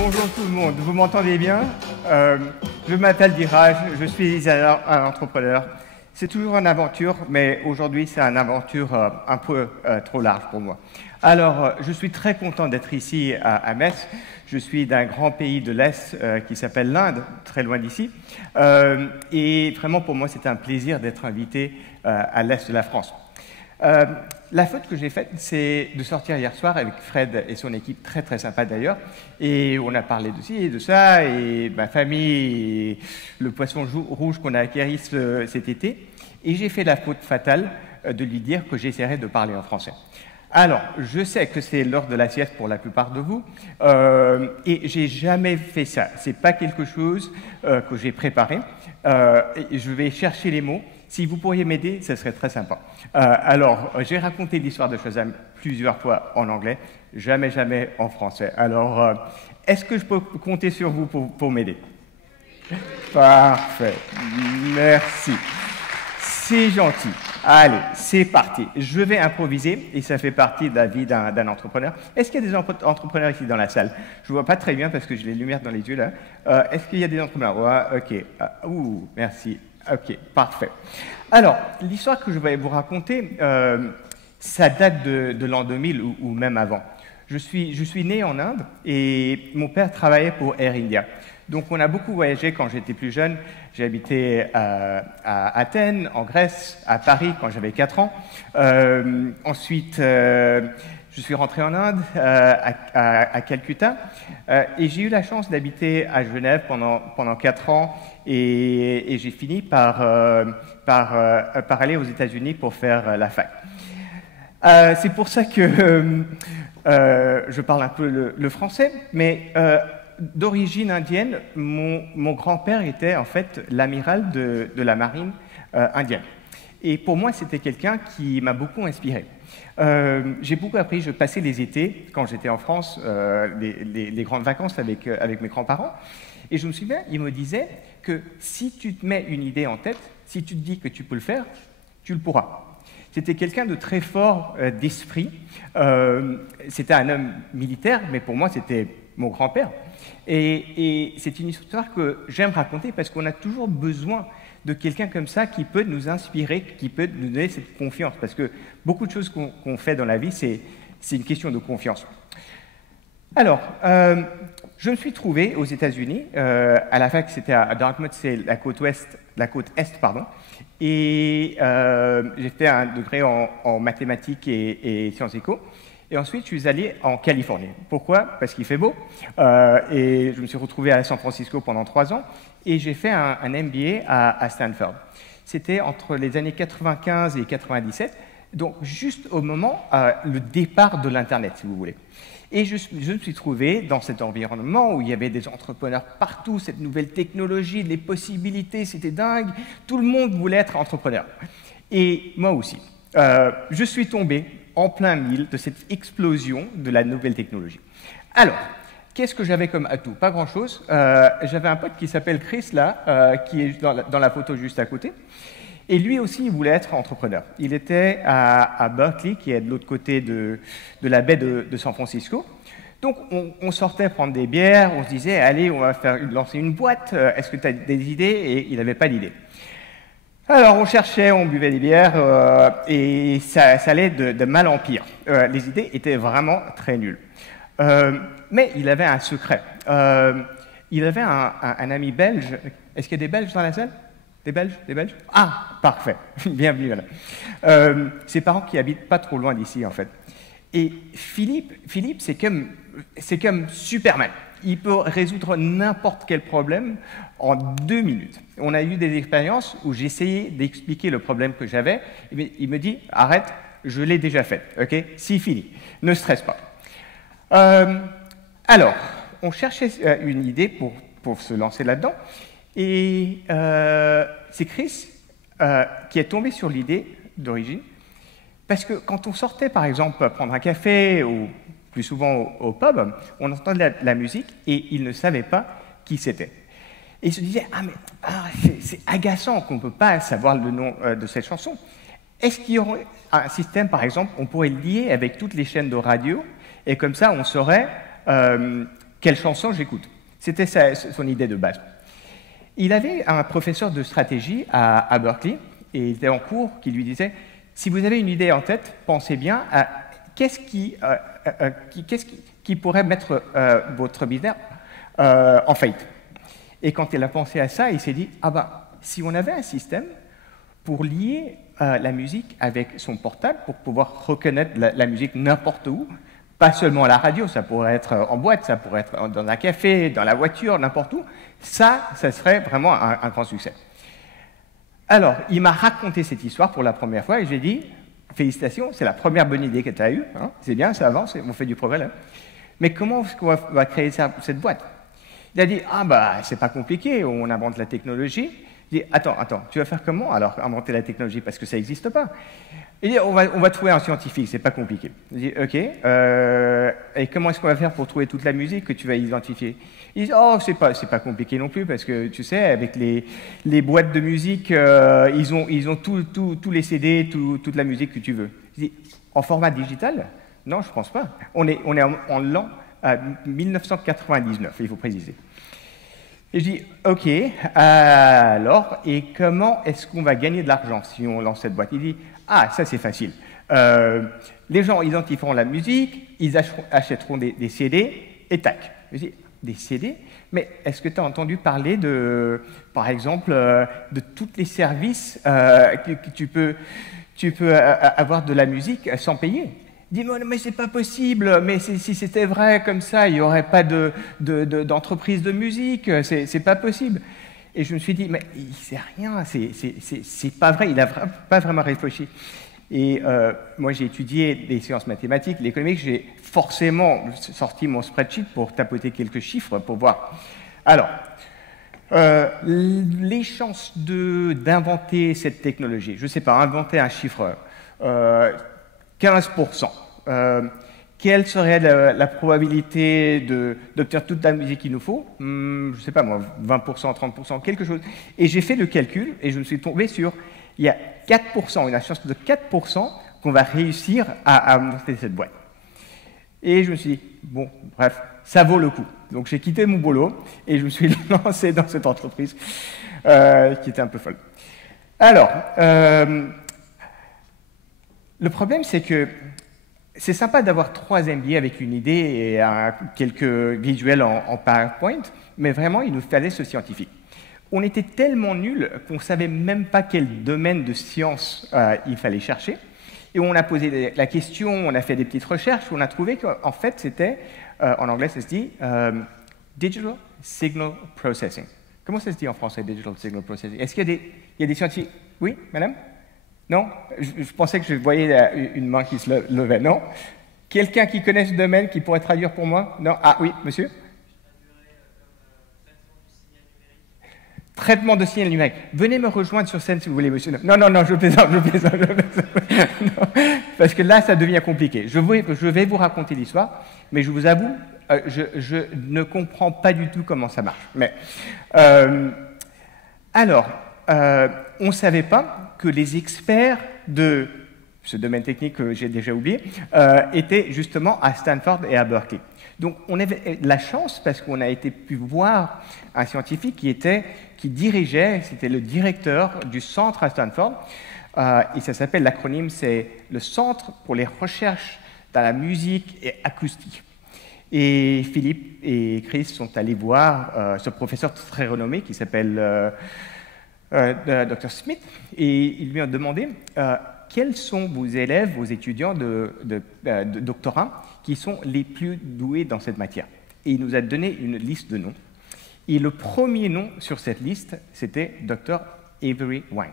Bonjour tout le monde, vous m'entendez bien? Je m'appelle Diraj, je suis un entrepreneur. C'est toujours une aventure, mais aujourd'hui c'est une aventure un peu trop large pour moi. Alors, je suis très content d'être ici à Metz. Je suis d'un grand pays de l'Est qui s'appelle l'Inde, très loin d'ici. Et vraiment pour moi c'est un plaisir d'être invité à l'Est de la France. La faute que j'ai faite, c'est de sortir hier soir avec Fred et son équipe, très très sympa d'ailleurs, et on a parlé de ci et de ça, et ma famille, et le poisson rouge qu'on a acquis cet été, et j'ai fait la faute fatale de lui dire que j'essaierais de parler en français. Alors, je sais que c'est l'heure de la sieste pour la plupart de vous, et j'ai jamais fait ça. C'est pas quelque chose que j'ai préparé. Et je vais chercher les mots. Si vous pourriez m'aider, ce serait très sympa. Alors, j'ai raconté l'histoire de Shazam plusieurs fois en anglais, jamais en français. Alors, est-ce que je peux compter sur vous pour m'aider? Parfait. Merci. C'est gentil. Allez, c'est parti. Je vais improviser et ça fait partie de la vie d'un entrepreneur. Est-ce qu'il y a des entrepreneurs ici dans la salle? Je ne vois pas très bien parce que j'ai les lumières dans les yeux là. Est-ce qu'il y a des entrepreneurs? Ouais, ok. Merci. Ok, parfait. Alors, l'histoire que je vais vous raconter, ça date de l'an 2000 ou même avant. Je suis né en Inde et mon père travaillait pour Air India. Donc, on a beaucoup voyagé quand j'étais plus jeune. J'ai habité à Athènes, en Grèce, à Paris quand j'avais 4 ans. Ensuite, je suis rentré en Inde, à Calcutta, et j'ai eu la chance d'habiter à Genève pendant 4 ans, et j'ai fini par aller aux États-Unis pour faire la fac. C'est pour ça que je parle un peu le français, mais d'origine indienne, mon grand-père était en fait l'amiral de la marine indienne. Et pour moi, c'était quelqu'un qui m'a beaucoup inspiré. J'ai beaucoup appris, je passais les étés, quand j'étais en France, les grandes vacances avec mes grands-parents, et je me souviens, il me disait que si tu te mets une idée en tête, si tu te dis que tu peux le faire, tu le pourras. C'était quelqu'un de très fort d'esprit. C'était un homme militaire, mais pour moi, c'était mon grand-père. Et c'est une histoire que j'aime raconter parce qu'on a toujours besoin de quelqu'un comme ça qui peut nous inspirer, qui peut nous donner cette confiance. Parce que beaucoup de choses qu'on fait dans la vie, c'est une question de confiance. Alors, je me suis trouvé aux États-Unis, à la fac, c'était à Dartmouth, c'est la côte est, pardon. Et j'ai fait un degré en mathématiques et sciences éco. Et ensuite, je suis allé en Californie. Pourquoi? Parce qu'il fait beau. Et je me suis retrouvé à San Francisco pendant 3 ans. Et j'ai fait un MBA à Stanford. C'était entre les années 95 et 97, donc juste au moment, le départ de l'Internet, si vous voulez. Et je me suis trouvé dans cet environnement où il y avait des entrepreneurs partout, cette nouvelle technologie, les possibilités, c'était dingue. Tout le monde voulait être entrepreneur. Et moi aussi. Je suis tombé en plein milieu de cette explosion de la nouvelle technologie. Alors, qu'est-ce que j'avais comme atout? Pas grand-chose. J'avais un pote qui s'appelle Chris, là, qui est dans la photo juste à côté. Et lui aussi, il voulait être entrepreneur. Il était à Berkeley, qui est de l'autre côté de la baie de San Francisco. Donc, on sortait prendre des bières, on se disait, allez, on va lancer une boîte, est-ce que tu as des idées? Et il n'avait pas d'idée. Alors, on cherchait, on buvait des bières, et ça allait de mal en pire. Les idées étaient vraiment très nulles. Mais il avait un secret. Il avait un ami belge. Est-ce qu'il y a des Belges dans la salle? Des Belges? Ah, parfait. Bienvenue. Voilà. Ses parents qui habitent pas trop loin d'ici, en fait. Et Philippe, c'est comme Superman. Il peut résoudre n'importe quel problème en 2 minutes. On a eu des expériences où j'essayais d'expliquer le problème que j'avais. Il me dit, arrête, je l'ai déjà fait. Ok? C'est fini. Ne stresse pas. Alors, on cherchait une idée pour se lancer là-dedans. Et c'est Chris qui est tombé sur l'idée d'origine. Parce que quand on sortait, par exemple, prendre un café ou plus souvent au pub, on entendait la musique et il ne savait pas qui c'était. Et il se disait, c'est agaçant qu'on ne peut pas savoir le nom de cette chanson. Est-ce qu'il y aurait un système, par exemple, on pourrait le lier avec toutes les chaînes de radio et comme ça, on saurait quelle chanson j'écoute. C'était son idée de base. Il avait un professeur de stratégie à Berkeley, et il était en cours, qui lui disait, si vous avez une idée en tête, pensez bien à qu'est-ce qui pourrait mettre votre business en faillite. Et quand il a pensé à ça, il s'est dit, ah ben, si on avait un système pour lier la musique avec son portable, pour pouvoir reconnaître la musique n'importe où, pas seulement à la radio, ça pourrait être en boîte, ça pourrait être dans un café, dans la voiture, n'importe où, ça serait vraiment un grand succès. Alors, il m'a raconté cette histoire pour la première fois et j'ai dit, félicitations, c'est la première bonne idée que tu as eue, hein, c'est bien, ça avance, on fait du progrès là. Mais comment est-ce qu'on va créer cette boîte? Il a dit, ah bah, c'est pas compliqué, on invente la technologie. Il dit, attends, tu vas faire comment alors inventer la technologie parce que ça n'existe pas? Il dit, on va trouver un scientifique, c'est pas compliqué. Il dit, ok, et comment est-ce qu'on va faire pour trouver toute la musique que tu vas identifier? Il dit, oh, c'est pas compliqué non plus parce que tu sais, avec les boîtes de musique, ils ont tous les CD, toute la musique que tu veux. Il dit, en format digital? Non, je pense pas. On est en l'an 1999, il faut préciser. Et je dis, OK, alors, et comment est-ce qu'on va gagner de l'argent si on lance cette boîte? Il dit, ah, ça c'est facile. Les gens identifieront la musique, ils achèteront des CD, et tac. Je dis, des CD? Mais est-ce que tu as entendu parler de, par exemple, de tous les services que tu peux avoir de la musique sans payer? Dis-moi, mais c'est pas possible, mais si c'était vrai comme ça, il n'y aurait pas d'entreprise de musique, c'est pas possible. Et je me suis dit, mais il sait rien, c'est pas vrai, il n'a pas vraiment réfléchi. Et moi, j'ai étudié les sciences mathématiques, l'économique, j'ai forcément sorti mon spreadsheet pour tapoter quelques chiffres pour voir. Alors, les chances d'inventer cette technologie, je ne sais pas, inventer un chiffre, 15%. Quelle serait la probabilité d'obtenir toute la musique qu'il nous faut? Je ne sais pas moi, 20%, 30%, quelque chose. Et j'ai fait le calcul et je me suis tombé sur, il y a 4%, une chance de 4% qu'on va réussir à monter cette boîte. Et je me suis dit, bon, bref, ça vaut le coup. Donc j'ai quitté mon boulot et je me suis lancé dans cette entreprise qui était un peu folle. Alors, le problème, c'est que c'est sympa d'avoir 3 MBA avec une idée et quelques visuels en PowerPoint, mais vraiment, il nous fallait ce scientifique. On était tellement nuls qu'on ne savait même pas quel domaine de science il fallait chercher. Et on a posé la question, on a fait des petites recherches, on a trouvé qu'en fait, c'était, en anglais, ça se dit Digital Signal Processing. Comment ça se dit en français, Digital Signal Processing? Est-ce qu'il y a des scientifiques? Oui, madame? Non? Je pensais que je voyais une main qui se levait. Non? Quelqu'un qui connaît ce domaine qui pourrait traduire pour moi? Non? Ah oui, monsieur? Traitement de signal numérique. Venez me rejoindre sur scène si vous voulez, monsieur. Non, je plaisante. Non, parce que là, ça devient compliqué. Je vais vous raconter l'histoire, mais je vous avoue, je ne comprends pas du tout comment ça marche. Mais, alors, on ne savait pas que les experts de ce domaine technique que j'ai déjà oublié étaient justement à Stanford et à Berkeley. Donc on avait la chance parce qu'on a pu voir un scientifique qui dirigeait, c'était le directeur du centre à Stanford, et ça s'appelle, l'acronyme, c'est le Centre pour les recherches dans la musique et acoustique. Et Philippe et Chris sont allés voir ce professeur très renommé qui s'appelle Dr. Smith, et ils lui ont demandé quels sont vos élèves, vos étudiants de doctorat qui sont les plus doués dans cette matière. Et il nous a donné une liste de noms. Et le premier nom sur cette liste, c'était Dr. Avery Wang.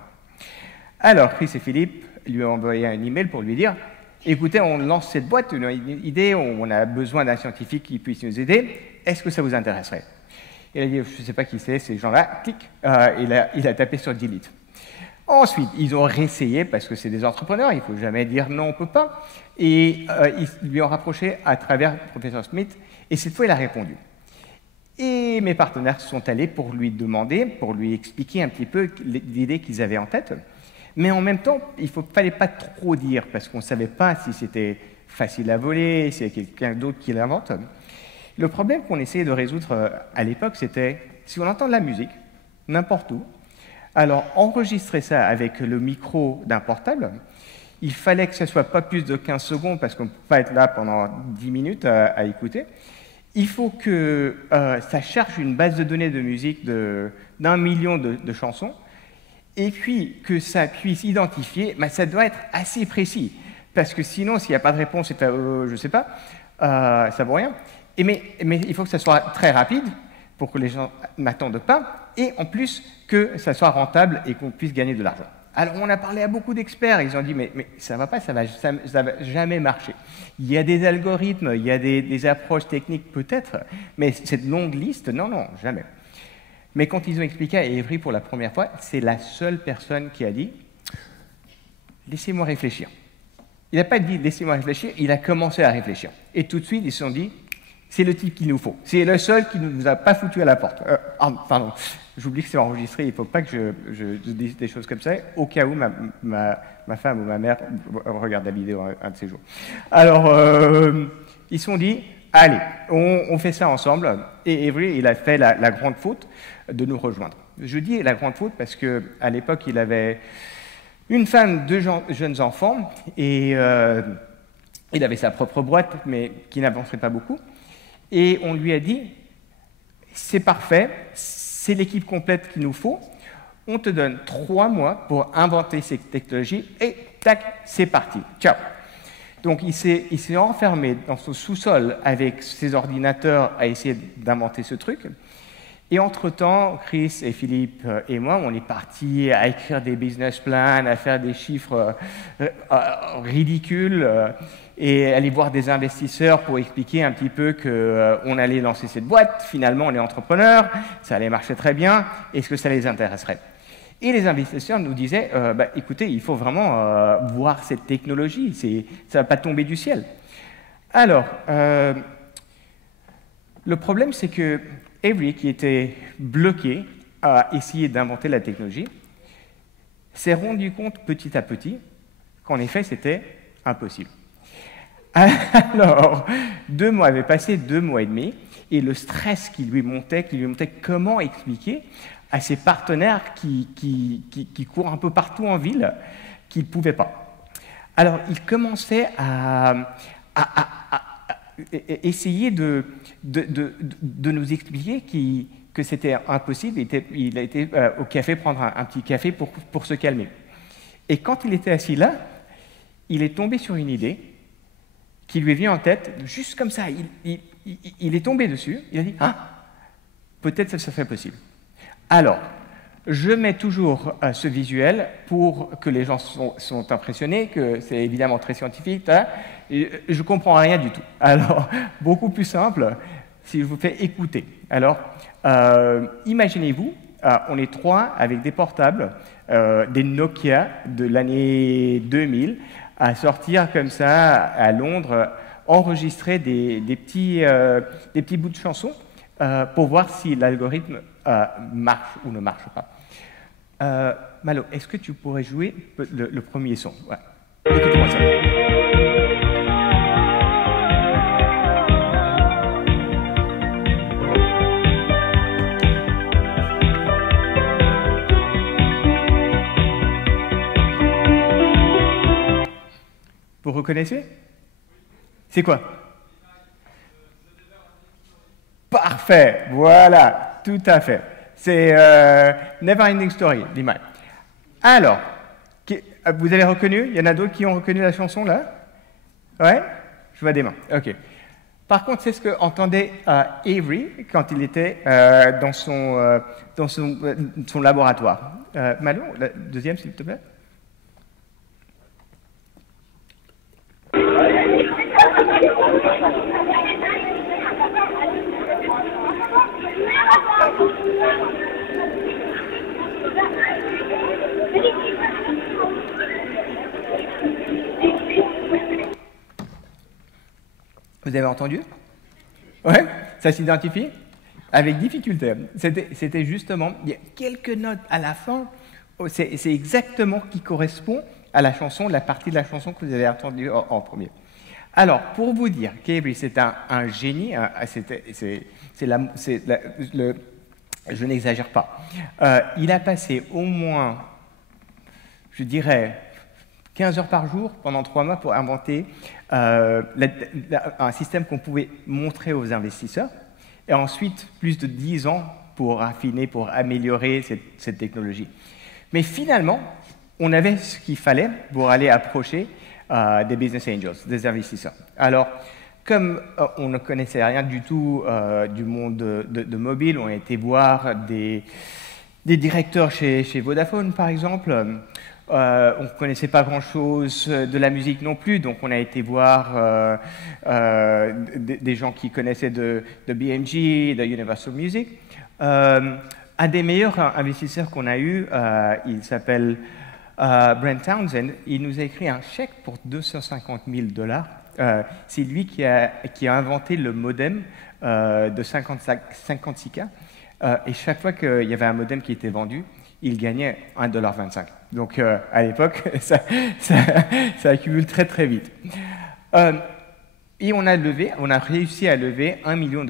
Alors, Chris et Philippe lui ont envoyé un email pour lui dire « Écoutez, on lance cette boîte, une idée, on a besoin d'un scientifique qui puisse nous aider. Est-ce que ça vous intéresserait ?» Il a dit, je ne sais pas qui c'est, ces gens-là, clic, il a tapé sur Delete. Ensuite, ils ont réessayé, parce que c'est des entrepreneurs, il ne faut jamais dire non, on ne peut pas, et ils lui ont rapproché à travers le professeur Smith, et cette fois, il a répondu. Et mes partenaires sont allés pour lui demander, pour lui expliquer un petit peu l'idée qu'ils avaient en tête, mais en même temps, il ne fallait pas trop dire, parce qu'on ne savait pas si c'était facile à voler, s'il y a quelqu'un d'autre qui l'invente. Le problème qu'on essayait de résoudre à l'époque, c'était si on entend de la musique, n'importe où, alors enregistrer ça avec le micro d'un portable, il fallait que ce ne soit pas plus de 15 secondes parce qu'on ne peut pas être là pendant 10 minutes à écouter. Il faut que ça cherche une base de données de musique d'1 million de chansons et puis que ça puisse identifier, mais ça doit être assez précis parce que sinon, s'il n'y a pas de réponse, c'est je ne sais pas, ça ne vaut rien. Mais il faut que ça soit très rapide pour que les gens n'attendent pas et en plus que ça soit rentable et qu'on puisse gagner de l'argent. Alors, on a parlé à beaucoup d'experts, ils ont dit, mais ça ne va pas, ça va jamais marcher. Il y a des algorithmes, il y a des approches techniques peut-être, mais cette longue liste, non, jamais. Mais quand ils ont expliqué à Avery pour la première fois, c'est la seule personne qui a dit, laissez-moi réfléchir. Il n'a pas dit, laissez-moi réfléchir, il a commencé à réfléchir. Et tout de suite, ils se sont dit, c'est le type qu'il nous faut. C'est le seul qui ne nous a pas foutu à la porte. Pardon, j'oublie que c'est enregistré, il ne faut pas que je dise des choses comme ça, au cas où ma femme ou ma mère regarde la vidéo un de ces jours. Alors, ils se sont dit, allez, on fait ça ensemble. Et Avery, il a fait la grande faute de nous rejoindre. Je dis la grande faute parce qu'à l'époque, il avait une femme, deux jeunes enfants, et il avait sa propre boîte, mais qui n'avancerait pas beaucoup. Et on lui a dit, c'est parfait, c'est l'équipe complète qu'il nous faut, on te donne 3 mois pour inventer cette technologie, et tac, c'est parti, ciao. Donc il s'est enfermé dans son sous-sol avec ses ordinateurs à essayer d'inventer ce truc. Et entre-temps, Chris et Philippe et moi, on est partis à écrire des business plans, à faire des chiffres ridicules, et aller voir des investisseurs pour expliquer un petit peu qu'on allait lancer cette boîte. Finalement, on est entrepreneurs, ça allait marcher très bien, est-ce que ça les intéresserait? Et les investisseurs nous disaient, écoutez, il faut vraiment voir cette technologie, ça ne va pas tomber du ciel. Alors, le problème, c'est que Avery, qui était bloqué à essayer d'inventer la technologie, s'est rendu compte petit à petit qu'en effet, c'était impossible. Alors, 2 mois avaient passé, 2 mois et demi, et le stress qui lui montait comment expliquer à ses partenaires qui courent un peu partout en ville qu'il ne pouvait pas. Alors, il commençait à essayer de nous expliquer que c'était impossible. Il a été au café prendre un petit café pour se calmer. Et quand il était assis là, il est tombé sur une idée qui lui est venue en tête, juste comme ça. Il est tombé dessus, il a dit « Ah, peut-être ça serait possible ». Alors, je mets toujours ce visuel pour que les gens sont impressionnés, que c'est évidemment très scientifique, hein, et je ne comprends rien du tout. Alors, beaucoup plus simple, si je vous fais écouter. Alors, imaginez-vous, on est 3 avec des portables, des Nokia de l'année 2000, à sortir comme ça à Londres, enregistrer des petits bouts de chansons pour voir si l'algorithme marche ou ne marche pas. Malo, est-ce que tu pourrais jouer le premier son? Ouais. Écoute-moi ça. Vous reconnaissez? C'est quoi? Parfait, voilà, tout à fait. C'est Neverending Story, l'image. Alors, vous avez reconnu? Il y en a d'autres qui ont reconnu la chanson, là? Ouais? Je vois des mains. OK. Par contre, c'est ce qu'entendait Avery quand il était dans son laboratoire. Malo, la deuxième, s'il te plaît. Vous avez entendu? Ouais, ça s'identifie avec difficulté. C'était justement, il y a quelques notes à la fin, c'est exactement qui correspond à la chanson, la partie de la chanson que vous avez entendue en premier. Alors, pour vous dire, Gabriel, c'est un génie, je n'exagère pas. Il a passé au moins, je dirais, 15 heures par jour pendant 3 mois pour inventer un système qu'on pouvait montrer aux investisseurs, et ensuite plus de 10 ans pour affiner, pour améliorer cette technologie. Mais finalement, on avait ce qu'il fallait pour aller approcher des business angels, des investisseurs. Alors, comme on ne connaissait rien du tout du monde de mobile, on a été voir des directeurs chez Vodafone, par exemple. On ne connaissait pas grand-chose de la musique non plus, donc on a été voir des gens qui connaissaient de BMG, de Universal Music. Un des meilleurs investisseurs qu'on a eu, il s'appelle Brent Townsend. Il nous a écrit un chèque pour 250 000 $. C'est lui qui a inventé le modem de 56K. Et chaque fois qu'il y avait un modem qui était vendu, il gagnait 1,25 $. Donc à l'époque, ça accumule très très vite. Et on a réussi à lever $1 million,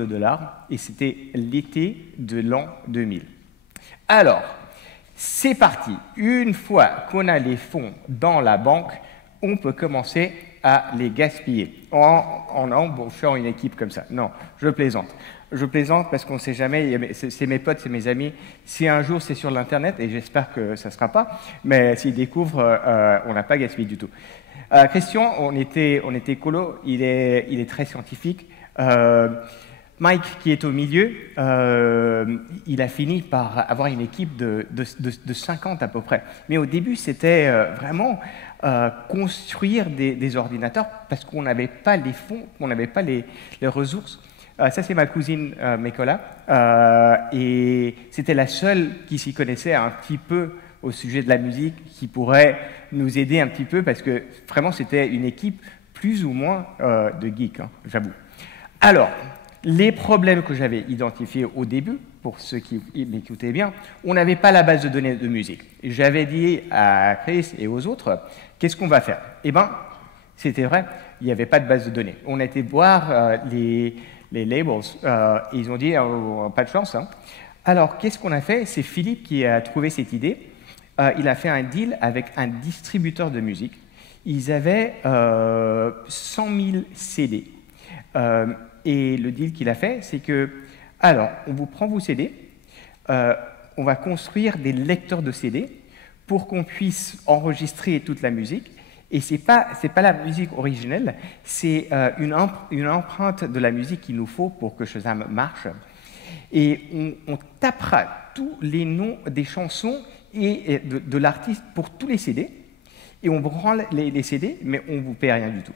et c'était l'été de l'an 2000. Alors, c'est parti. Une fois qu'on a les fonds dans la banque, on peut commencer à les gaspiller en embauchant une équipe comme ça. Non, je plaisante. Je plaisante parce qu'on ne sait jamais, c'est mes potes, c'est mes amis. Si un jour c'est sur l'Internet, et j'espère que ça ne sera pas, mais s'ils découvrent, on n'a pas gaspillé du tout. Christian, on était colo, il est très scientifique. Mike, qui est au milieu, il a fini par avoir une équipe de 50 à peu près. Mais au début, c'était vraiment construire des ordinateurs parce qu'on n'avait pas les fonds, on n'avait pas les ressources. Ça, c'est ma cousine Mekola, et c'était la seule qui s'y connaissait un petit peu au sujet de la musique, qui pourrait nous aider un petit peu, parce que vraiment, c'était une équipe plus ou moins de geeks, hein, j'avoue. Alors, les problèmes que j'avais identifiés au début, pour ceux qui m'écoutaient bien, on n'avait pas la base de données de musique. J'avais dit à Chris et aux autres, qu'est-ce qu'on va faire? Eh bien, c'était vrai, il n'y avait pas de base de données. On a été voir les labels, et ils ont dit, pas de chance. Hein. Alors, qu'est-ce qu'on a fait? C'est Philippe qui a trouvé cette idée. Il a fait un deal avec un distributeur de musique. Ils avaient 100 000 CD. Et le deal qu'il a fait, c'est que, alors, on vous prend vos CD, on va construire des lecteurs de CD pour qu'on puisse enregistrer toute la musique. Et ce n'est pas la musique originelle, c'est une empreinte de la musique qu'il nous faut pour que Shazam marche. Et on tapera tous les noms des chansons et de l'artiste pour tous les CD, et on vous rend les CD, mais on ne vous paie rien du tout.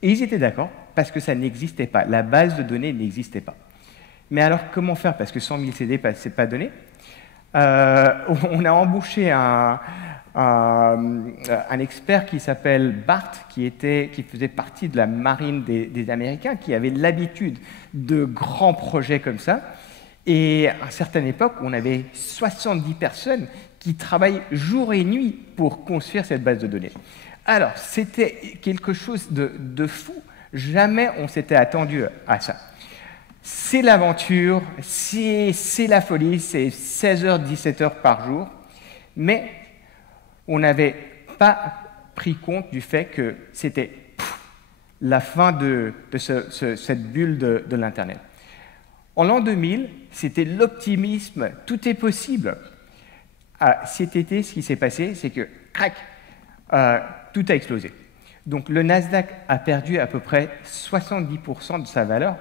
Et ils étaient d'accord, parce que ça n'existait pas, la base de données n'existait pas. Mais alors, comment faire? Parce que 100 000 CD, ce n'est pas donné. On a embauché un expert qui s'appelle Bart, qui faisait partie de la marine des Américains, qui avait l'habitude de grands projets comme ça. Et à une certaine époque, on avait 70 personnes qui travaillaient jour et nuit pour construire cette base de données. Alors, c'était quelque chose de fou. Jamais on s'était attendu à ça. C'est l'aventure, c'est la folie, c'est 16h, 17h par jour. Mais on n'avait pas pris compte du fait que c'était la fin de cette bulle de l'Internet. En l'an 2000, c'était l'optimisme, tout est possible. Cet été, ce qui s'est passé, c'est que, crac, tout a explosé. Donc le Nasdaq a perdu à peu près 70% de sa valeur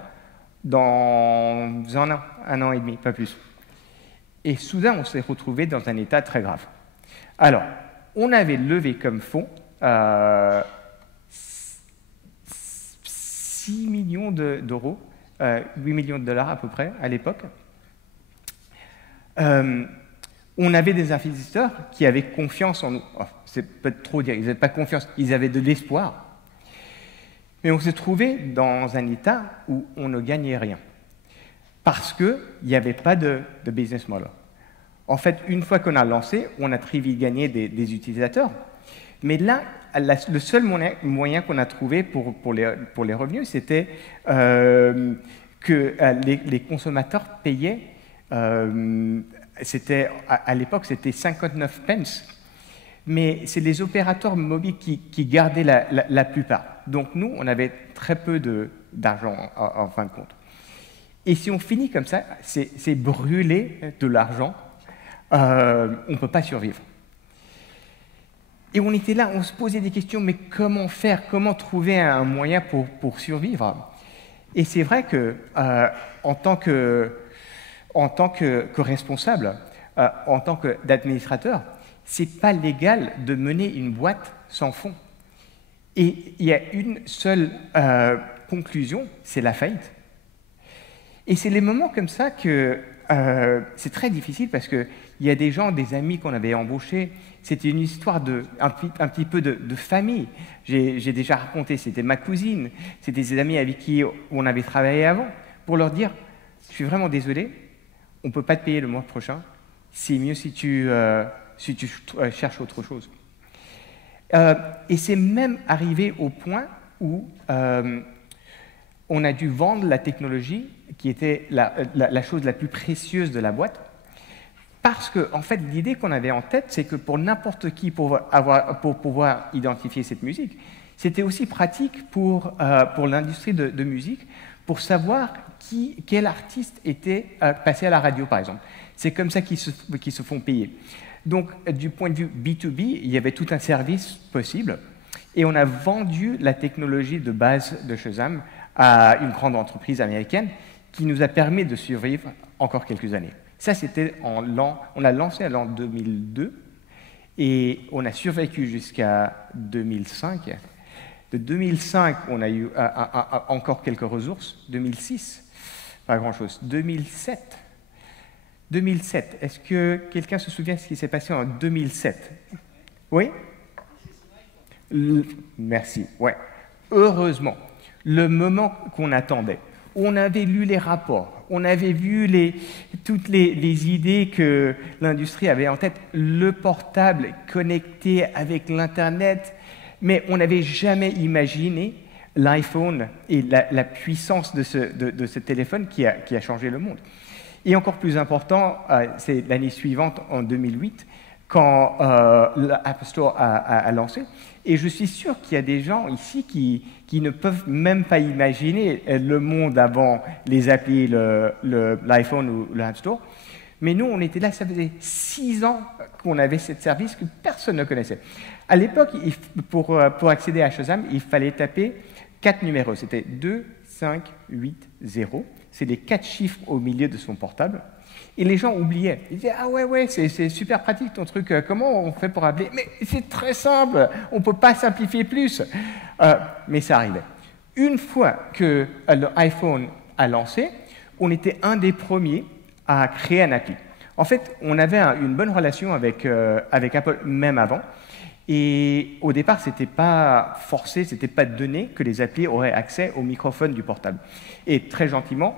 dans un an et demi, pas plus. Et soudain, on s'est retrouvé dans un état très grave. Alors, on avait levé comme fonds 6 millions d'euros, 8 millions de dollars à peu près à l'époque. On avait des investisseurs qui avaient confiance en nous. Oh, c'est peut-être trop dire, ils n'avaient pas confiance, ils avaient de l'espoir. Mais on s'est trouvé dans un état où on ne gagnait rien. Parce qu'il n'y avait pas de business model. En fait, une fois qu'on a lancé, on a très vite gagné des utilisateurs. Mais là, le seul moyen qu'on a trouvé pour les revenus, c'était que les consommateurs payaient, à l'époque, c'était 59 pence, mais c'est les opérateurs mobiles qui gardaient la plupart. Donc nous, on avait très peu d'argent en fin de compte. Et si on finit comme ça, c'est brûler de l'argent, on ne peut pas survivre. Et on était là, on se posait des questions, mais comment faire, comment trouver un moyen pour survivre? Et c'est vrai que en tant que responsable, en tant qu'administrateur, c'est pas légal de mener une boîte sans fonds. Et il y a une seule conclusion, c'est la faillite. Et c'est les moments comme ça que c'est très difficile parce qu'il y a des gens, des amis qu'on avait embauchés, c'était une histoire un petit peu de famille. J'ai déjà raconté, c'était ma cousine, c'était des amis avec qui on avait travaillé avant, pour leur dire, je suis vraiment désolé, on ne peut pas te payer le mois prochain, c'est mieux si tu cherches autre chose. Et c'est même arrivé au point où on a dû vendre la technologie qui était la chose la plus précieuse de la boîte, parce que, en fait, l'idée qu'on avait en tête, c'est que pour n'importe qui, pour pouvoir identifier cette musique, c'était aussi pratique pour l'industrie de musique, pour savoir quel artiste était passé à la radio, par exemple. C'est comme ça qu'ils se font payer. Donc, du point de vue B2B, il y avait tout un service possible, et on a vendu la technologie de base de Shazam à une grande entreprise américaine qui nous a permis de survivre encore quelques années. Ça, c'était on a lancé à l'an 2002 et on a survécu jusqu'à 2005. De 2005, on a eu encore quelques ressources. 2006, pas grand-chose. 2007, est-ce que quelqu'un se souvient de ce qui s'est passé en 2007? Oui? Merci, ouais. Heureusement, le moment qu'on attendait. On avait lu les rapports, on avait vu toutes les idées que l'industrie avait en tête, le portable connecté avec l'Internet, mais on n'avait jamais imaginé l'iPhone et la puissance de ce téléphone qui a changé le monde. Et encore plus important, c'est l'année suivante, en 2008, quand l'App Store a lancé. Et je suis sûr qu'il y a des gens ici qui ne peuvent même pas imaginer le monde avant les applis, l'iPhone ou l'App Store. Mais nous, on était là, ça faisait 6 ans qu'on avait ce service que personne ne connaissait. À l'époque, pour accéder à Shazam, il fallait taper 4 numéros. C'était 2, 5, 8, 0. C'est les 4 chiffres au milieu de son portable. Et les gens oubliaient. Ils disaient « Ah ouais, c'est super pratique ton truc, comment on fait pour appeler ?» Mais c'est très simple, on ne peut pas simplifier plus. Mais ça arrivait. Une fois que l'iPhone a lancé, on était un des premiers à créer un appli. En fait, on avait une bonne relation avec Apple même avant. Et au départ, ce n'était pas forcé, ce n'était pas donné que les applis auraient accès au microphone du portable. Et très gentiment,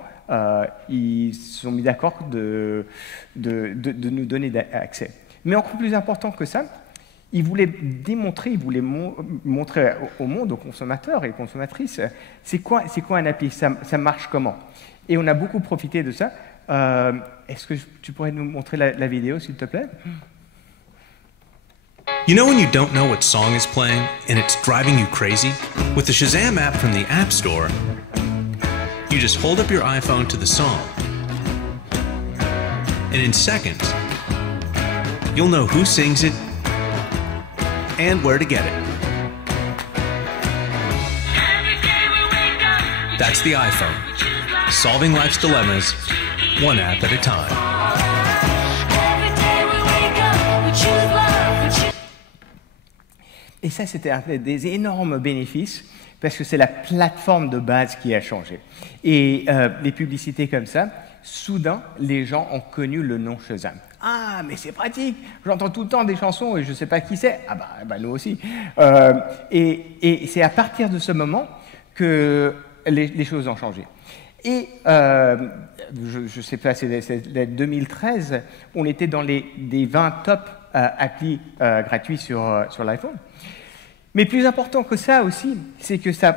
ils se sont mis d'accord de nous donner accès. Mais encore plus important que ça, ils voulaient démontrer, ils voulaient montrer au monde, aux consommateurs et consommatrices, c'est quoi un appli, ça marche comment. Et on a beaucoup profité de ça. Est-ce que tu pourrais nous montrer la vidéo, s'il te plaît? You know when you don't know what song is playing and it's driving you crazy? With the Shazam app from the App Store, you just hold up your iPhone to the song, and in seconds, you'll know who sings it and where to get it. That's the iPhone, solving life's dilemmas, one app at a time. Et ça, c'était un des énormes bénéfices, parce que c'est la plateforme de base qui a changé. Et les publicités comme ça, soudain, les gens ont connu le nom Shazam. Ah, mais c'est pratique, j'entends tout le temps des chansons et je ne sais pas qui c'est. Ah bah nous aussi. Et c'est à partir de ce moment que les choses ont changé. Et je ne sais pas, c'est 2013, on était dans des 20 top applis gratuits sur l'iPhone. Mais plus important que ça aussi, c'est que ça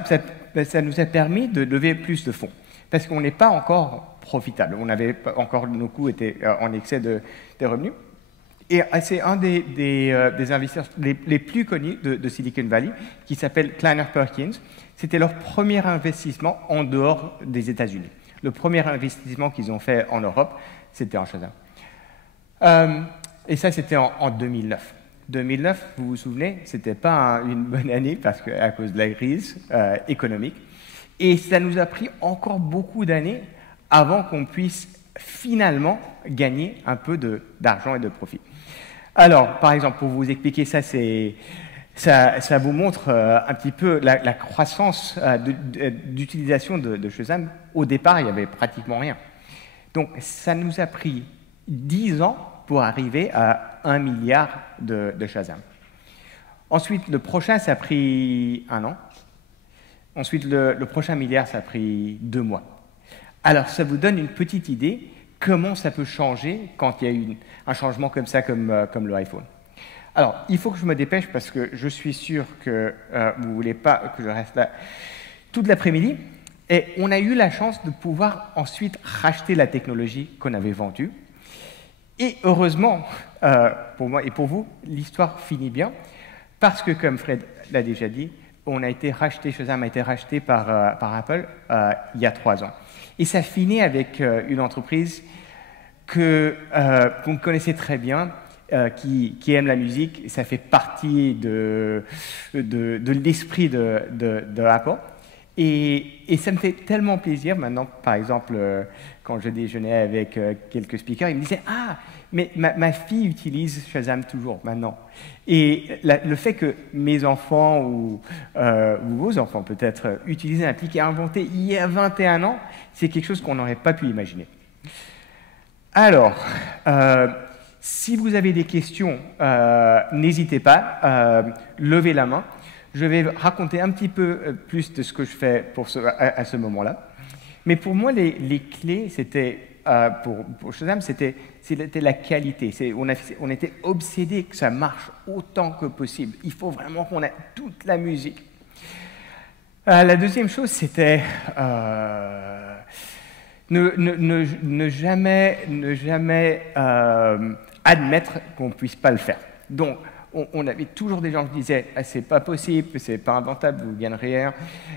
nous a permis de lever plus de fonds. Parce qu'on n'est pas encore profitable. On avait encore, nos coûts étaient en excès des revenus. Et c'est un des investisseurs les plus connus de Silicon Valley, qui s'appelle Kleiner Perkins. C'était leur premier investissement en dehors des États-Unis. Le premier investissement qu'ils ont fait en Europe, c'était en Shazam. Et ça, c'était en 2009. 2009, vous vous souvenez, ce n'était pas une bonne année à cause de la crise économique. Et ça nous a pris encore beaucoup d'années avant qu'on puisse finalement gagner un peu d'argent et de profit. Alors, par exemple, pour vous expliquer ça, ça vous montre un petit peu la croissance d'utilisation de Shazam. Au départ, il n'y avait pratiquement rien. Donc, ça nous a pris 10 ans pour arriver à 1 milliard de Shazam. Ensuite, le prochain, ça a pris 1 an. Ensuite, le prochain milliard, ça a pris 2 mois. Alors, ça vous donne une petite idée comment ça peut changer quand il y a un changement comme ça, comme le iPhone. Alors, il faut que je me dépêche parce que je suis sûr que vous ne voulez pas que je reste là toute l'après-midi. Et on a eu la chance de pouvoir ensuite racheter la technologie qu'on avait vendue. Et heureusement, pour moi et pour vous, l'histoire finit bien parce que, comme Fred l'a déjà dit, Shazam a été racheté par Apple il y a 3 ans. Et ça finit avec une entreprise qu'on connaissait très bien, qui aime la musique. Ça fait partie de l'esprit de Apple. Et ça me fait tellement plaisir maintenant, par exemple, quand je déjeunais avec quelques speakers, ils me disaient « Ah, mais ma fille utilise Shazam toujours maintenant. » Et le fait que mes enfants ou vos enfants peut-être utilisent un appli qui a inventé il y a 21 ans, c'est quelque chose qu'on n'aurait pas pu imaginer. Alors, si vous avez des questions, n'hésitez pas, levez la main. Je vais raconter un petit peu plus de ce que je fais à ce moment-là. Mais pour moi, les clés, c'était, pour Shazam, c'était la qualité. On était obsédés que ça marche autant que possible. Il faut vraiment qu'on ait toute la musique. La deuxième chose, c'était ne jamais admettre qu'on ne puisse pas le faire. Donc, on avait toujours des gens qui disaient « c'est pas possible, c'est pas inventable, vous ne gagnerez rien ».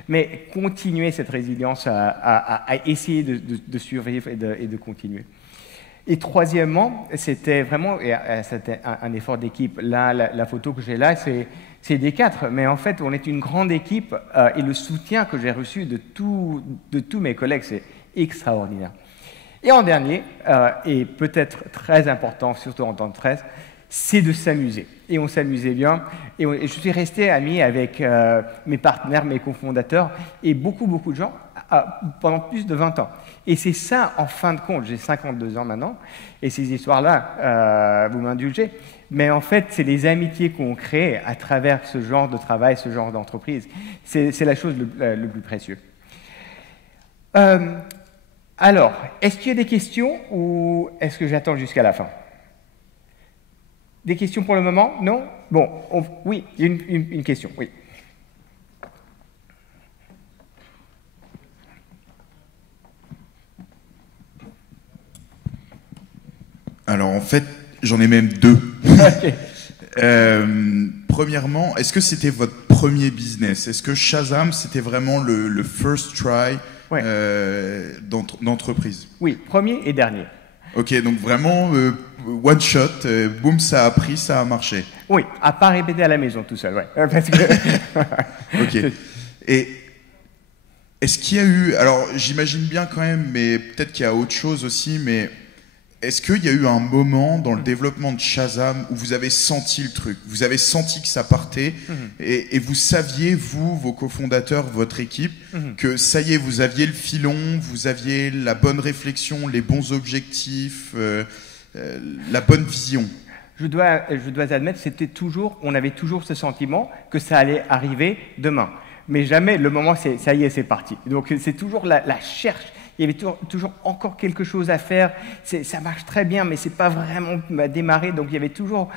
Mais continuer cette résilience à essayer de survivre et de continuer. Et troisièmement, c'était vraiment c'était un effort d'équipe. Là, la photo que j'ai là, c'est des 4. Mais en fait, on est une grande équipe et le soutien que j'ai reçu de tous mes collègues, c'est extraordinaire. Et en dernier, et peut-être très important, surtout en temps de stress, c'est de s'amuser. Et on s'amusait bien. Et je suis resté ami avec mes partenaires, mes cofondateurs, et beaucoup de gens pendant plus de 20 ans. Et c'est ça, en fin de compte, j'ai 52 ans maintenant, et ces histoires-là, vous m'indulgez, mais en fait, c'est les amitiés qu'on crée à travers ce genre de travail, ce genre d'entreprise. C'est la chose le plus précieux. Alors, est-ce qu'il y a des questions, ou est-ce que j'attends jusqu'à la fin ? Des questions pour le moment? Non? Bon, oui, il y a une question, oui. Alors, en fait, j'en ai même 2. Okay. Premièrement, est-ce que c'était votre premier business? Est-ce que Shazam, c'était vraiment le first try d'entreprise? Oui, premier et dernier. Ok, donc vraiment one shot, boum, ça a pris, ça a marché. Oui, à pas répéter à la maison tout seul, ouais. Parce que... Ok. Et est-ce qu'il y a eu, alors j'imagine bien quand même, mais peut-être qu'il y a autre chose aussi, mais est-ce qu'il y a eu un moment dans le développement de Shazam où vous avez senti le truc, vous avez senti que ça partait, et vous saviez, vous, vos cofondateurs, votre équipe, que ça y est, vous aviez le filon, vous aviez la bonne réflexion, les bons objectifs, la bonne vision? Je dois admettre, on avait toujours ce sentiment que ça allait arriver demain. Mais jamais le moment, ça y est, c'est parti. Donc c'est toujours la recherche. Il y avait toujours encore quelque chose à faire. Ça marche très bien, mais ce n'est pas vraiment démarré. Donc il y avait toujours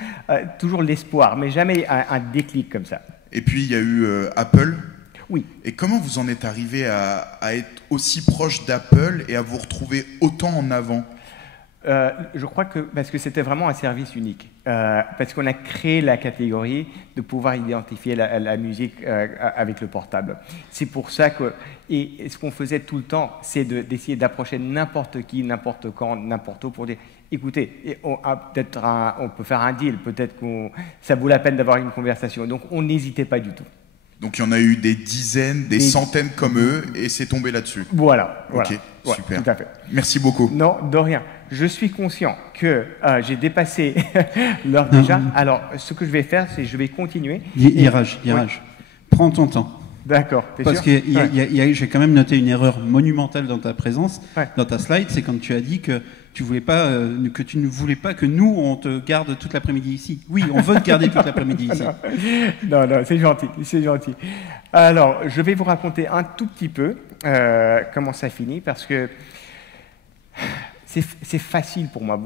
l'espoir, mais jamais un déclic comme ça. Et puis il y a eu Apple. Oui. Et comment vous en êtes arrivé à être aussi proche d'Apple et à vous retrouver autant en avant? Je crois que parce que c'était vraiment un service unique, parce qu'on a créé la catégorie de pouvoir identifier la musique avec le portable. C'est pour ça que, et ce qu'on faisait tout le temps, c'est d'essayer d'approcher n'importe qui, n'importe quand, n'importe où pour dire, écoutez, on peut faire un deal, peut-être que ça vaut la peine d'avoir une conversation. Donc on n'hésitait pas du tout. Donc il y en a eu des dizaines, des centaines comme eux, et c'est tombé là-dessus. Voilà. Ok, ouais, super. Tout à fait. Merci beaucoup. Non, de rien. Je suis conscient que j'ai dépassé l'heure déjà. Alors, ce que je vais faire, c'est que je vais continuer. Iraj, prends ton temps. D'accord, t'es Parce sûr? que j'ai quand même noté une erreur monumentale dans ta présence, Ouais. dans ta slide, c'est quand tu as dit que tu ne voulais pas que nous, on te garde toute l'après-midi ici. Oui, on veut te garder toute l'après-midi ici. Non, c'est gentil, c'est gentil. Alors, je vais vous raconter un tout petit peu comment ça finit, parce que c'est facile pour moi,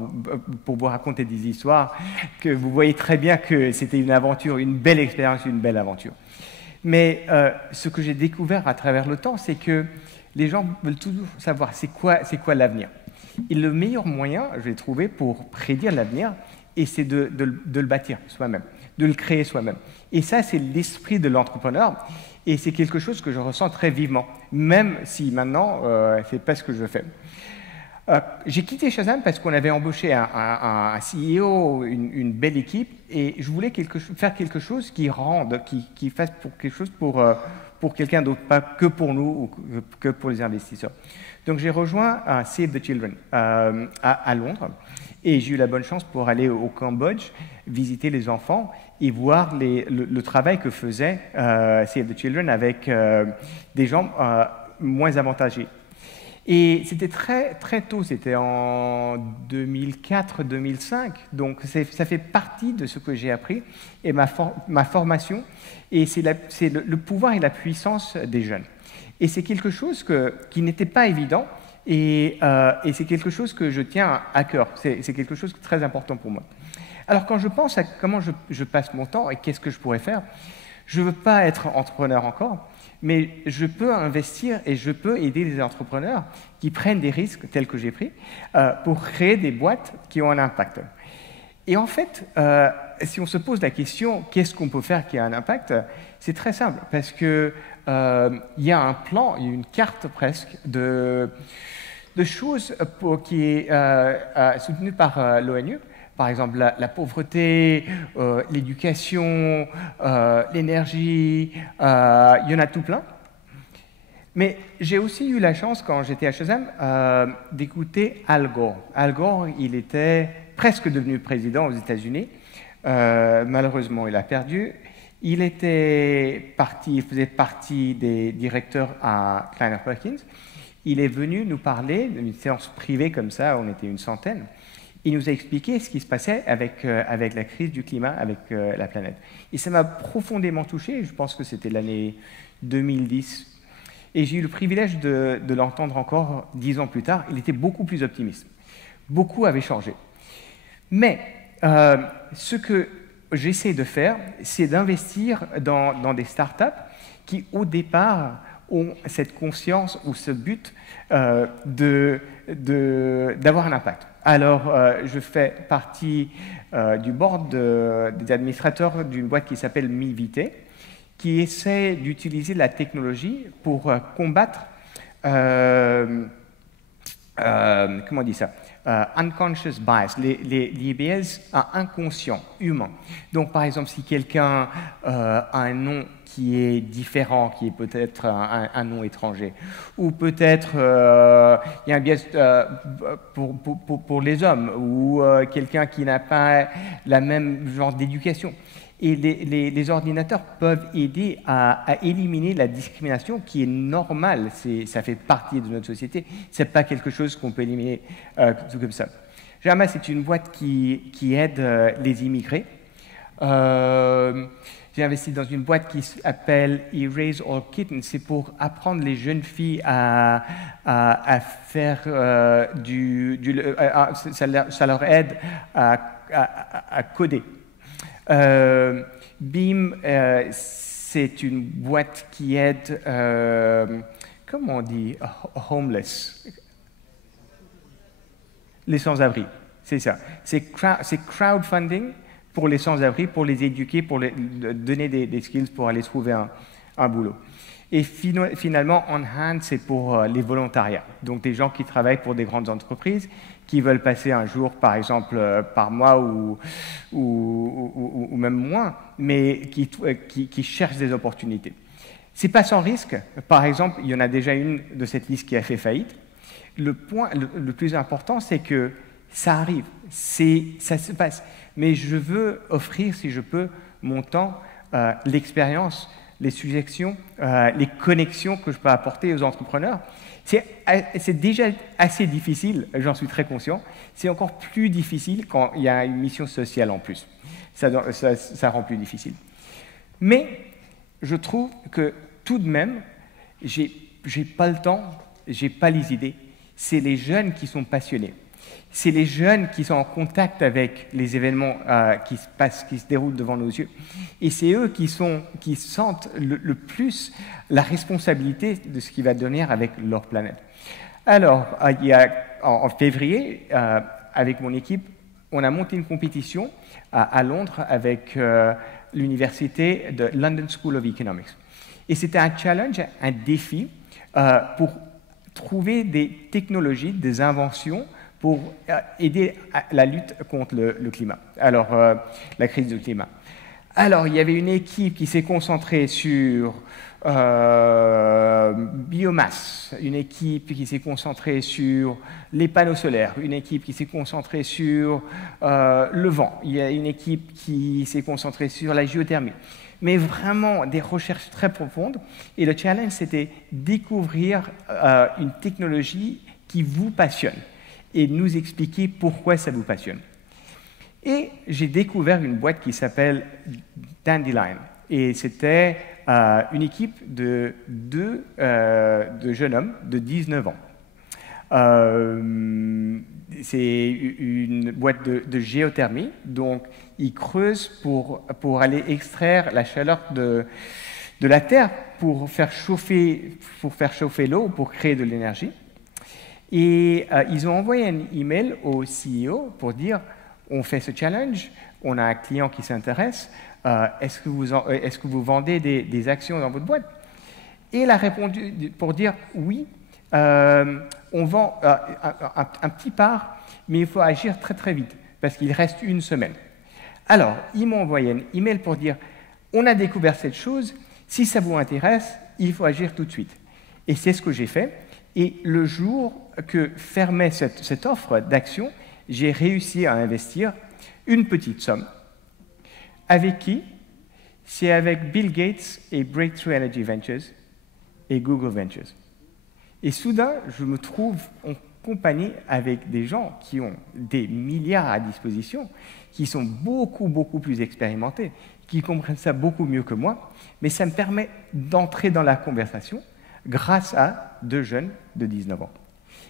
pour vous raconter des histoires, que vous voyez très bien que c'était une aventure, une belle expérience, une belle aventure. Mais ce que j'ai découvert à travers le temps, c'est que les gens veulent toujours savoir c'est quoi l'avenir. Et le meilleur moyen, je l'ai trouvé, pour prédire l'avenir, et c'est de le bâtir soi-même, de le créer soi-même. Et ça, c'est l'esprit de l'entrepreneur, et c'est quelque chose que je ressens très vivement, même si maintenant, c'est pas ce que je fais. J'ai quitté Shazam parce qu'on avait embauché un CEO, une belle équipe, et je voulais faire quelque chose qui rende, qui fasse quelque chose pour quelqu'un d'autre, pas que pour nous ou que pour les investisseurs. Donc j'ai rejoint Save the Children à Londres, et j'ai eu la bonne chance pour aller au Cambodge, visiter les enfants et voir le travail que faisait Save the Children avec des gens moins avantagés. Et c'était très, très tôt, c'était en 2004-2005, donc ça fait partie de ce que j'ai appris et ma formation, et c'est le pouvoir et la puissance des jeunes. Et c'est quelque chose qui n'était pas évident, et c'est quelque chose que je tiens à cœur, c'est quelque chose de très important pour moi. Alors quand je pense à comment je passe mon temps et qu'est-ce que je pourrais faire, je ne veux pas être entrepreneur encore, mais je peux investir et je peux aider les entrepreneurs qui prennent des risques tels que j'ai pris pour créer des boîtes qui ont un impact. Et en fait, si on se pose la question, qu'est-ce qu'on peut faire qui a un impact, c'est très simple, parce qu'il y a un plan, il y a une carte presque de choses qui est soutenue par l'ONU. Par exemple, la pauvreté, l'éducation, l'énergie, il y en a tout plein. Mais j'ai aussi eu la chance, quand j'étais à Shazam, d'écouter Al Gore. Al Gore, il était presque devenu président aux États-Unis. Malheureusement, il a perdu. Il faisait partie des directeurs à Kleiner Perkins. Il est venu nous parler d'une séance privée comme ça, on était une centaine. Il nous a expliqué ce qui se passait avec la crise du climat, avec la planète. Et ça m'a profondément touché, je pense que c'était l'année 2010. Et j'ai eu le privilège de l'entendre encore 10 ans plus tard. Il était beaucoup plus optimiste. Beaucoup avait changé. Mais ce que j'essaie de faire, c'est d'investir dans des startups qui, au départ, ont cette conscience ou ce but d'avoir un impact. Alors, je fais partie du board des administrateurs d'une boîte qui s'appelle Mivité, qui essaie d'utiliser la technologie pour combattre, comment on dit ça, unconscious bias, les biais inconscients, humains. Donc, par exemple, si quelqu'un a un nom qui est différent, qui est peut-être un nom étranger, ou peut-être il y a un biais pour les hommes, ou quelqu'un qui n'a pas la même genre d'éducation. Et les ordinateurs peuvent aider à éliminer la discrimination qui est normale, ça fait partie de notre société, ce n'est pas quelque chose qu'on peut éliminer tout comme ça. Jama, c'est une boîte qui aide les immigrés. J'ai investi dans une boîte qui s'appelle Erase All Kittens. C'est pour apprendre les jeunes filles à faire ça leur aide à coder. BIM, c'est une boîte qui aide, comment on dit, homeless, les sans-abri, c'est ça. C'est crowdfunding pour les sans-abri, pour les éduquer, pour donner des skills pour aller trouver un boulot. Et finalement, On Hand, c'est pour les volontariats. Donc des gens qui travaillent pour des grandes entreprises, qui veulent passer un jour, par exemple, par mois ou même moins, mais qui cherchent des opportunités. C'est pas sans risque. Par exemple, il y en a déjà une de cette liste qui a fait faillite. Le point le plus important, c'est que ça arrive, ça se passe. Mais je veux offrir, si je peux, mon temps, l'expérience, les suggestions, les connexions que je peux apporter aux entrepreneurs. C'est déjà assez difficile, j'en suis très conscient. C'est encore plus difficile quand il y a une mission sociale en plus. Ça rend plus difficile. Mais je trouve que tout de même, j'ai pas le temps, j'ai pas les idées. C'est les jeunes qui sont passionnés. C'est les jeunes qui sont en contact avec les événements qui se déroulent devant nos yeux. Et c'est eux qui sentent le plus la responsabilité de ce qui va devenir avec leur planète. Alors, en février, avec mon équipe, on a monté une compétition à Londres avec l'université de London School of Economics. Et c'était un challenge, un défi pour trouver des technologies, des inventions pour aider à la lutte contre le climat, alors la crise du climat. Alors, il y avait une équipe qui s'est concentrée sur biomasse, une équipe qui s'est concentrée sur les panneaux solaires, une équipe qui s'est concentrée sur le vent, il y a une équipe qui s'est concentrée sur la géothermie. Mais vraiment des recherches très profondes. Et le challenge, c'était découvrir une technologie qui vous passionne et nous expliquer pourquoi ça vous passionne. Et j'ai découvert une boîte qui s'appelle Dandelion. Et c'était une équipe de deux jeunes hommes de 19 ans. C'est une boîte de géothermie, donc ils creusent pour aller extraire la chaleur de la terre pour faire chauffer l'eau, pour créer de l'énergie. Et ils ont envoyé un email au CEO pour dire on fait ce challenge, on a un client qui s'intéresse, est-ce que vous vendez des actions dans votre boîte? Et il a répondu pour dire oui, on vend un petit part, mais il faut agir très très vite parce qu'il reste une semaine. Alors, ils m'ont envoyé un email pour dire on a découvert cette chose, si ça vous intéresse, il faut agir tout de suite. Et c'est ce que j'ai fait. Et le jour que fermait cette offre d'action, j'ai réussi à investir une petite somme. Avec qui? C'est avec Bill Gates et Breakthrough Energy Ventures et Google Ventures. Et soudain, je me trouve en compagnie avec des gens qui ont des milliards à disposition, qui sont beaucoup, beaucoup plus expérimentés, qui comprennent ça beaucoup mieux que moi, mais ça me permet d'entrer dans la conversation grâce à deux jeunes de 19 ans.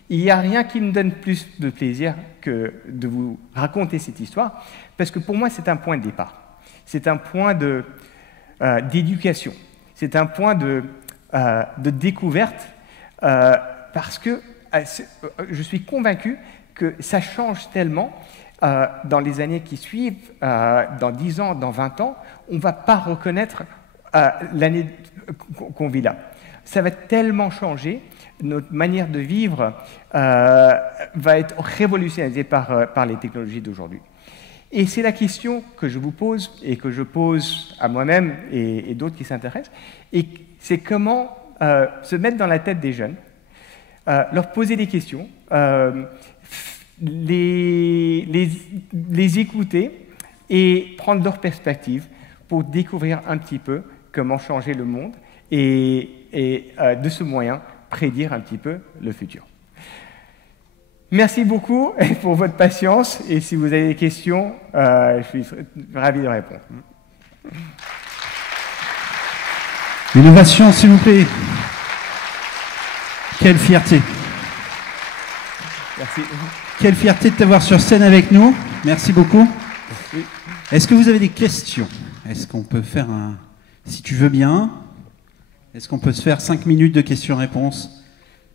Il n'y a rien qui me donne plus de plaisir que de vous raconter cette histoire, parce que pour moi, c'est un point de départ. C'est un point d'éducation. C'est un point de découverte, parce que je suis convaincu que ça change tellement dans les années qui suivent, dans 10 ans, dans 20 ans, on ne va pas reconnaître l'année qu'on vit là. Ça va tellement changer, notre manière de vivre va être révolutionnée par les technologies d'aujourd'hui. Et c'est la question que je vous pose et que je pose à moi-même et d'autres qui s'intéressent, et c'est comment se mettre dans la tête des jeunes, leur poser des questions, les écouter et prendre leur perspective pour découvrir un petit peu comment changer le monde et de ce moyen prédire un petit peu le futur. Merci beaucoup pour votre patience et si vous avez des questions, je suis ravi de répondre. L'innovation, s'il vous plaît. Quelle fierté. Merci. Quelle fierté de t'avoir sur scène avec nous. Merci beaucoup. Oui. Est-ce que vous avez des questions? Est-ce qu'on peut faire Si tu veux bien, est-ce qu'on peut se faire 5 minutes de questions-réponses?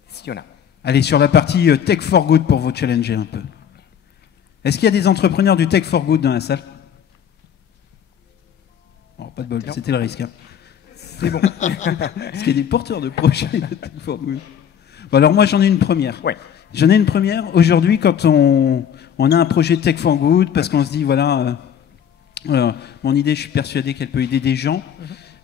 S'il y en a. Allez, sur la partie Tech for Good pour vous challenger un peu. Est-ce qu'il y a des entrepreneurs du Tech for Good dans la salle? Oh, pas de bol, c'était le risque. Hein. C'est bon. Est-ce qu'il y a des porteurs de projets de Tech for Good? Bon, alors moi, j'en ai une première. Ouais. J'en ai une première. Aujourd'hui, quand on a un projet Tech for Good, parce qu'on se dit, voilà, mon idée, je suis persuadé qu'elle peut aider des gens.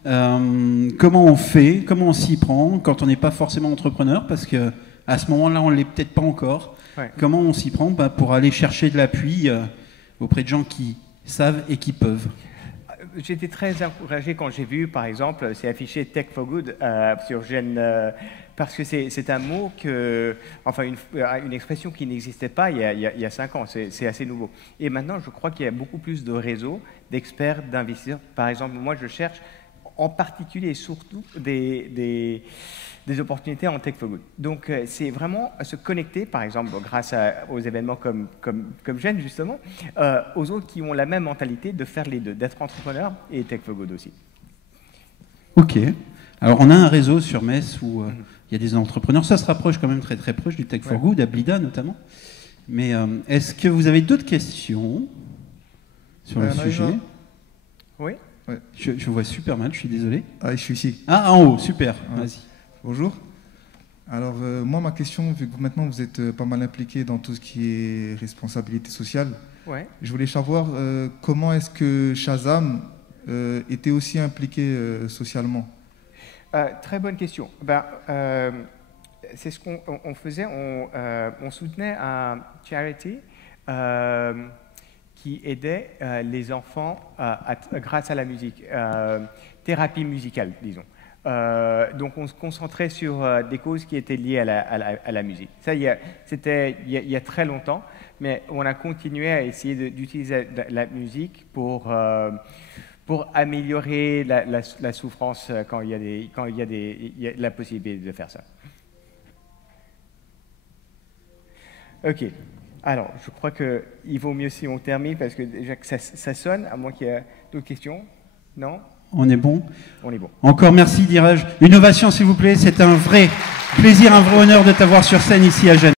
Comment on fait? Comment on s'y prend quand on n'est pas forcément entrepreneur? Parce que à ce moment-là, on ne l'est peut-être pas encore. Ouais. Comment on s'y prend pour aller chercher de l'appui auprès de gens qui savent et qui peuvent? J'étais très encouragé quand j'ai vu, par exemple, c'est affiché Tech for Good sur Gen, parce que c'est un mot enfin une expression qui n'existait pas il y a 5 ans. C'est assez nouveau. Et maintenant, je crois qu'il y a beaucoup plus de réseaux d'experts, d'investisseurs. Par exemple, moi, je cherche en particulier et surtout des opportunités en Tech for Good. Donc, c'est vraiment se connecter, par exemple, grâce aux événements comme Gen, justement, aux autres qui ont la même mentalité de faire les deux, d'être entrepreneur et Tech for Good aussi. OK. Alors, on a un réseau sur Metz où il y a des entrepreneurs. Ça se rapproche quand même très, très proche du Tech for Good, à Blida notamment. Mais est-ce que vous avez d'autres questions sur le sujet? Oui. Ouais. Je vois super mal, je suis désolé. Ah, je suis ici. Ah, en haut, super. Vas-y. Bonjour. Alors, moi, ma question, vu que maintenant vous êtes pas mal impliqué dans tout ce qui est responsabilité sociale, je voulais savoir comment est-ce que Shazam était aussi impliqué socialement. Très bonne question. C'est ce qu'on faisait, on soutenait un charity qui aidait les enfants grâce à la musique, thérapie musicale, disons. Donc on se concentrait sur des causes qui étaient liées à la musique. Ça, c'était il y a très longtemps, mais on a continué à essayer d'utiliser la musique pour améliorer la souffrance quand il y a la possibilité de faire ça. Ok. Alors, je crois qu'il vaut mieux si on termine, parce que déjà que ça sonne, à moins qu'il y ait d'autres questions. Non? On est bon? On est bon. Encore merci, Dirage. Une ovation, s'il vous plaît. C'est un vrai plaisir, un vrai honneur de t'avoir sur scène ici à Genève.